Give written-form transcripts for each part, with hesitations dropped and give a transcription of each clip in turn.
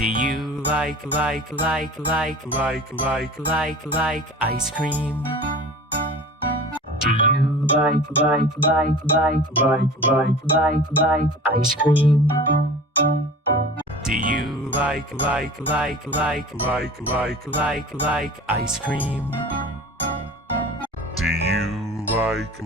Do you like ice cream? Do you like ice cream? Do you like ice cream? Do you like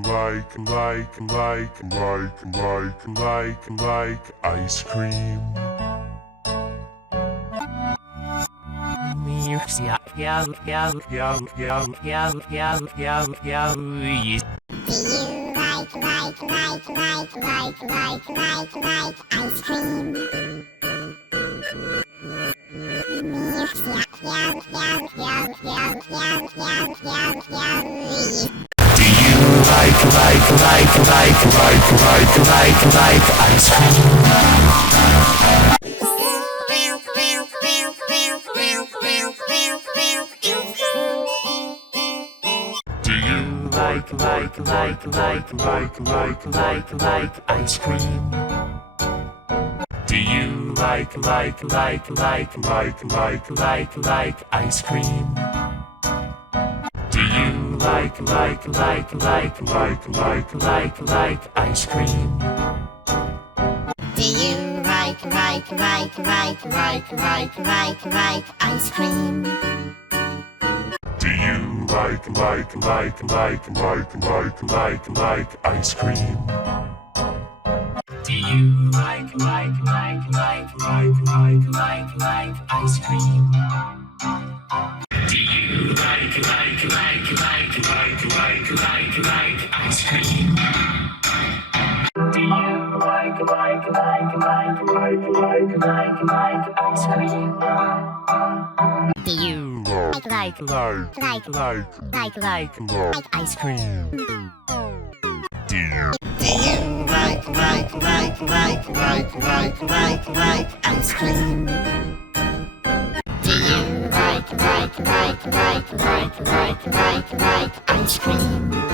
ice cream? Ice cream? Do you like ice cream? Do you like ice cream? Do you like ice cream? Do you like ice cream? Do you like ice cream? Do you like ice cream? Do you like ice cream? Do you like ice cream? Do you like ice cream? Do you like ice cream? Do you Do you like ice cream? Do you like ice cream? Do you like ice cream?